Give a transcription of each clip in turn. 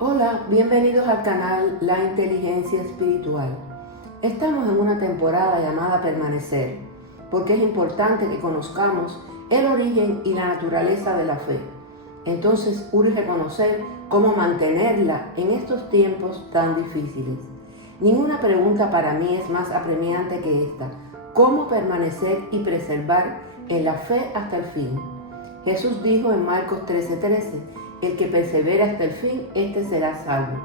Hola, bienvenidos al canal La Inteligencia Espiritual. Estamos en una temporada llamada Permanecer, porque es importante que conozcamos el origen y la naturaleza de la fe. Entonces urge conocer cómo mantenerla en estos tiempos tan difíciles. Ninguna pregunta para mí es más apremiante que esta: ¿cómo permanecer y preservar en la fe hasta el fin? Jesús dijo en Marcos 13:13, el que persevera hasta el fin, éste será salvo.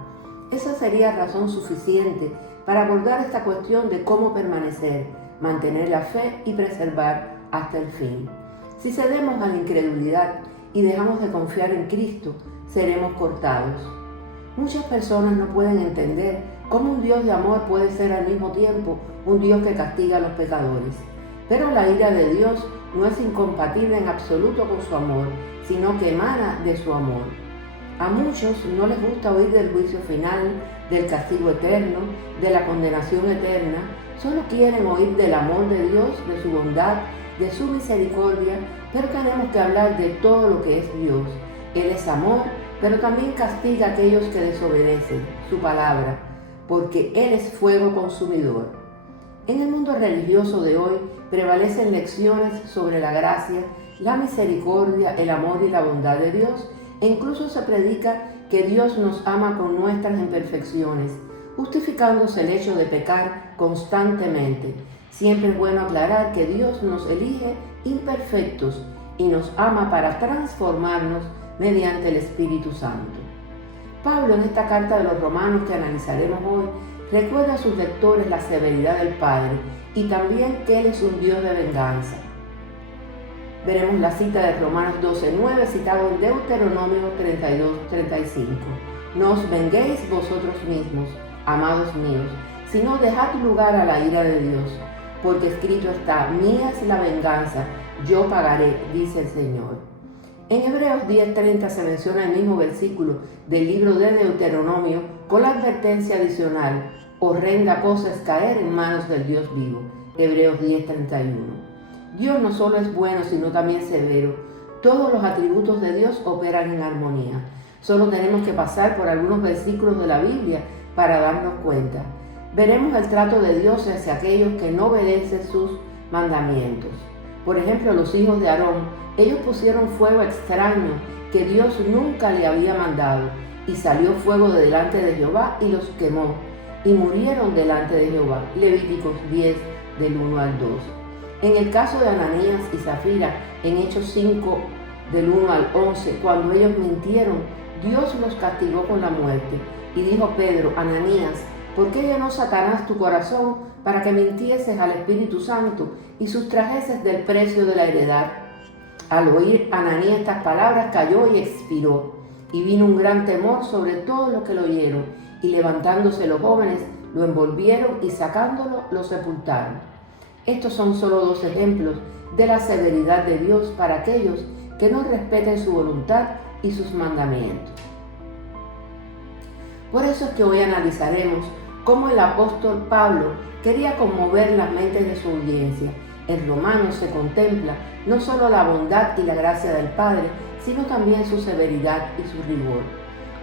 Esa sería razón suficiente para abordar esta cuestión de cómo permanecer, mantener la fe y preservar hasta el fin. Si cedemos a la incredulidad y dejamos de confiar en Cristo, seremos cortados. Muchas personas no pueden entender cómo un Dios de amor puede ser al mismo tiempo un Dios que castiga a los pecadores. Pero la ira de Dios no es incompatible en absoluto con su amor, sino que emana de su amor. A muchos no les gusta oír del juicio final, del castigo eterno, de la condenación eterna. Solo quieren oír del amor de Dios, de su bondad, de su misericordia, pero tenemos que hablar de todo lo que es Dios. Él es amor, pero también castiga a aquellos que desobedecen su palabra, porque Él es fuego consumidor. En el mundo religioso de hoy prevalecen lecciones sobre la gracia, la misericordia, el amor y la bondad de Dios, e incluso se predica que Dios nos ama con nuestras imperfecciones, justificándose el hecho de pecar constantemente. Siempre es bueno aclarar que Dios nos elige imperfectos y nos ama para transformarnos mediante el Espíritu Santo. Pablo, en esta carta de los Romanos que analizaremos hoy, recuerda a sus lectores la severidad del Padre y también que Él es un Dios de venganza. Veremos la cita de Romanos 12:9, citado en Deuteronomio 32:35. No os venguéis vosotros mismos, amados míos, sino dejad lugar a la ira de Dios, porque escrito está: mía es la venganza, yo pagaré, dice el Señor. En Hebreos 10:30 se menciona el mismo versículo del libro de Deuteronomio con la advertencia adicional: horrenda cosa es caer en manos del Dios vivo. Hebreos 10:31. Dios no solo es bueno, sino también severo. Todos los atributos de Dios operan en armonía. Solo tenemos que pasar por algunos versículos de la Biblia para darnos cuenta. Veremos el trato de Dios hacia aquellos que no obedecen sus mandamientos. Por ejemplo, los hijos de Aarón, ellos pusieron fuego extraño que Dios nunca le había mandado, y salió fuego de delante de Jehová y los quemó, y murieron delante de Jehová. Levíticos 10, del 1 al 2. En el caso de Ananías y Zafira, en Hechos 5, del 1 al 11, cuando ellos mintieron, Dios los castigó con la muerte. Y dijo Pedro: Ananías, ¿por qué llenó Satanás tu corazón para que mintieses al Espíritu Santo y sustrajeses del precio de la heredad? Al oír Ananías estas palabras, cayó y expiró. Y vino un gran temor sobre todos los que lo oyeron. Y levantándose los jóvenes, lo envolvieron y sacándolo, lo sepultaron. Estos son solo dos ejemplos de la severidad de Dios para aquellos que no respeten su voluntad y sus mandamientos. Por eso es que hoy analizaremos cómo el apóstol Pablo quería conmover las mentes de su audiencia. En Romanos se contempla no solo la bondad y la gracia del Padre, sino también su severidad y su rigor.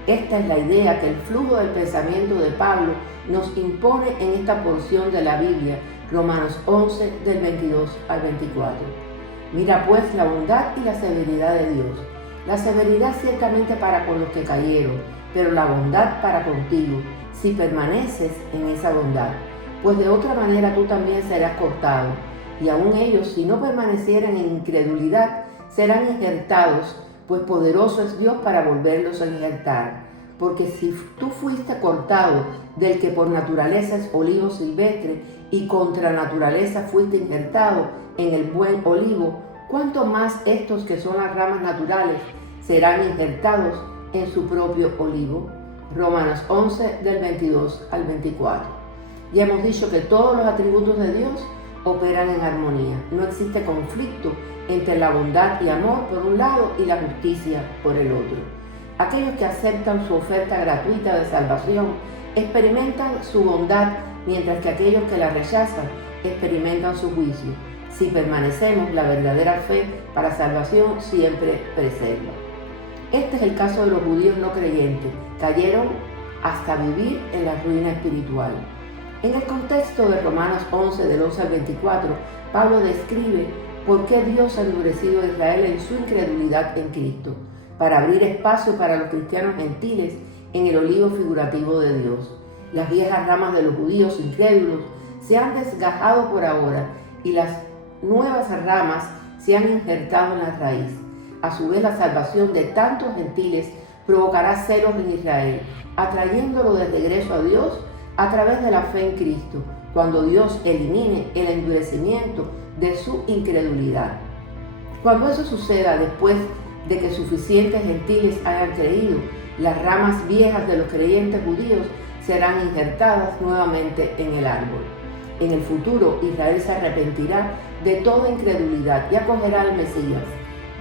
Esta es la idea que el flujo del pensamiento de Pablo nos impone en esta porción de la Biblia, Romanos 11, del 22 al 24. Mira pues la bondad y la severidad de Dios. La severidad ciertamente para con los que cayeron, pero la bondad para contigo, si permaneces en esa bondad. Pues de otra manera tú también serás cortado, y aun ellos, si no permanecieran en incredulidad, serán injertados, pues poderoso es Dios para volverlos a injertar. Porque si tú fuiste cortado del que por naturaleza es olivo silvestre, y contra naturaleza fuiste injertado en el buen olivo, ¿cuánto más estos que son las ramas naturales serán injertados en su propio olivo? Romanos 11, del 22 al 24. Ya hemos dicho que todos los atributos de Dios operan en armonía. No existe conflicto entre la bondad y amor por un lado y la justicia por el otro. Aquellos que aceptan su oferta gratuita de salvación experimentan su bondad, mientras que aquellos que la rechazan experimentan su juicio. Si permanecemos, la verdadera fe para salvación siempre preserva. Este es el caso de los judíos no creyentes. Cayeron hasta vivir en la ruina espiritual. En el contexto de Romanos 11, del 11 al 24, Pablo describe por qué Dios ha endurecido a Israel en su incredulidad en Cristo, para abrir espacio para los cristianos gentiles en el olivo figurativo de Dios. Las viejas ramas de los judíos incrédulos se han desgajado por ahora y las nuevas ramas se han injertado en la raíz. A su vez, la salvación de tantos gentiles provocará celos en Israel, atrayéndolo de regreso a Dios a través de la fe en Cristo, cuando Dios elimine el endurecimiento de su incredulidad. Cuando eso suceda, después de que suficientes gentiles hayan creído, las ramas viejas de los creyentes judíos serán injertadas nuevamente en el árbol. En el futuro, Israel se arrepentirá de toda incredulidad y acogerá al Mesías.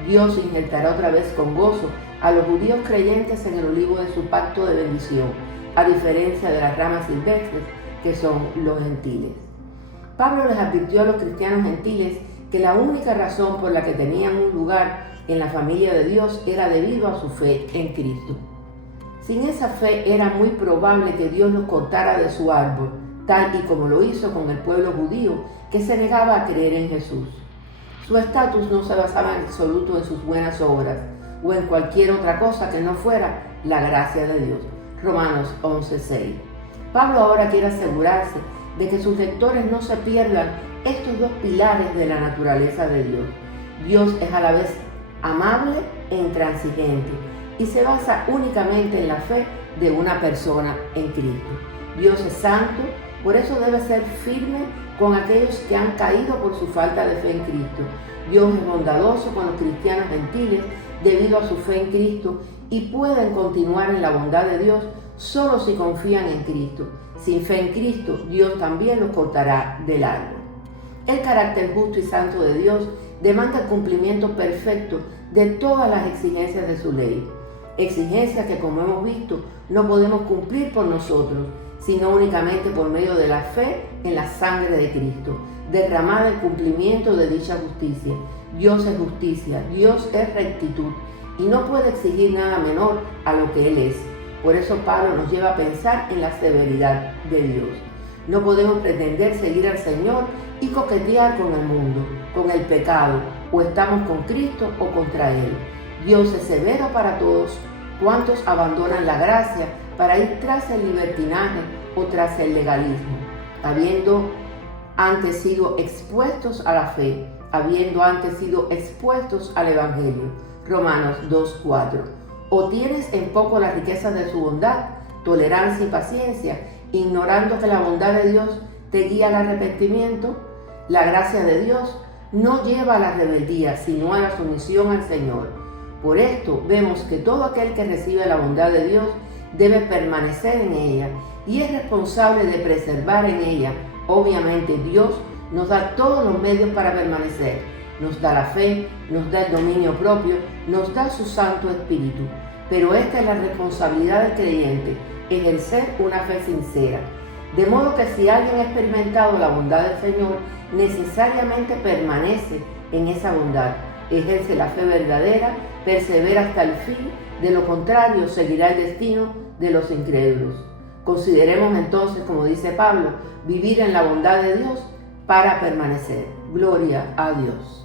Dios injertará otra vez con gozo a los judíos creyentes en el olivo de su pacto de bendición, a diferencia de las ramas silvestres que son los gentiles. Pablo les advirtió a los cristianos gentiles que la única razón por la que tenían un lugar en la familia de Dios era debido a su fe en Cristo. Sin esa fe era muy probable que Dios los cortara de su árbol, tal y como lo hizo con el pueblo judío que se negaba a creer en Jesús. Su estatus no se basaba en absoluto en sus buenas obras o en cualquier otra cosa que no fuera la gracia de Dios. Romanos 11:6. Pablo ahora quiere asegurarse de que sus lectores no se pierdan estos dos pilares de la naturaleza de Dios. Dios es a la vez amable e intransigente y se basa únicamente en la fe de una persona en Cristo. Dios es santo, por eso debe ser firme con aquellos que han caído por su falta de fe en Cristo. Dios es bondadoso con los cristianos gentiles debido a su fe en Cristo y pueden continuar en la bondad de Dios solo si confían en Cristo. Sin fe en Cristo, Dios también los cortará del árbol. El carácter justo y santo de Dios demanda el cumplimiento perfecto de todas las exigencias de su ley. Exigencias que, como hemos visto, no podemos cumplir por nosotros, sino únicamente por medio de la fe en la sangre de Cristo, derramada en cumplimiento de dicha justicia. Dios es justicia, Dios es rectitud, y no puede exigir nada menor a lo que Él es. Por eso Pablo nos lleva a pensar en la severidad de Dios. No podemos pretender seguir al Señor y coquetear con el mundo, con el pecado, o estamos con Cristo o contra Él. Dios es severo para todos cuantos abandonan la gracia para ir tras el libertinaje o tras el legalismo, habiendo antes sido expuestos a la fe, habiendo antes sido expuestos al Evangelio. Romanos 2:4. O tienes en poco las riquezas de su bondad, tolerancia y paciencia, ignorando que la bondad de Dios te guía al arrepentimiento. La gracia de Dios no lleva a la rebeldía, sino a la sumisión al Señor. Por esto vemos que todo aquel que recibe la bondad de Dios debe permanecer en ella y es responsable de preservar en ella. Obviamente Dios nos da todos los medios para permanecer. Nos da la fe, nos da el dominio propio, nos da su Santo Espíritu. Pero esta es la responsabilidad del creyente, ejercer una fe sincera. De modo que si alguien ha experimentado la bondad del Señor, necesariamente permanece en esa bondad, ejerce la fe verdadera, persevera hasta el fin, de lo contrario seguirá el destino de los incrédulos. Consideremos entonces, como dice Pablo, vivir en la bondad de Dios para permanecer. Gloria a Dios.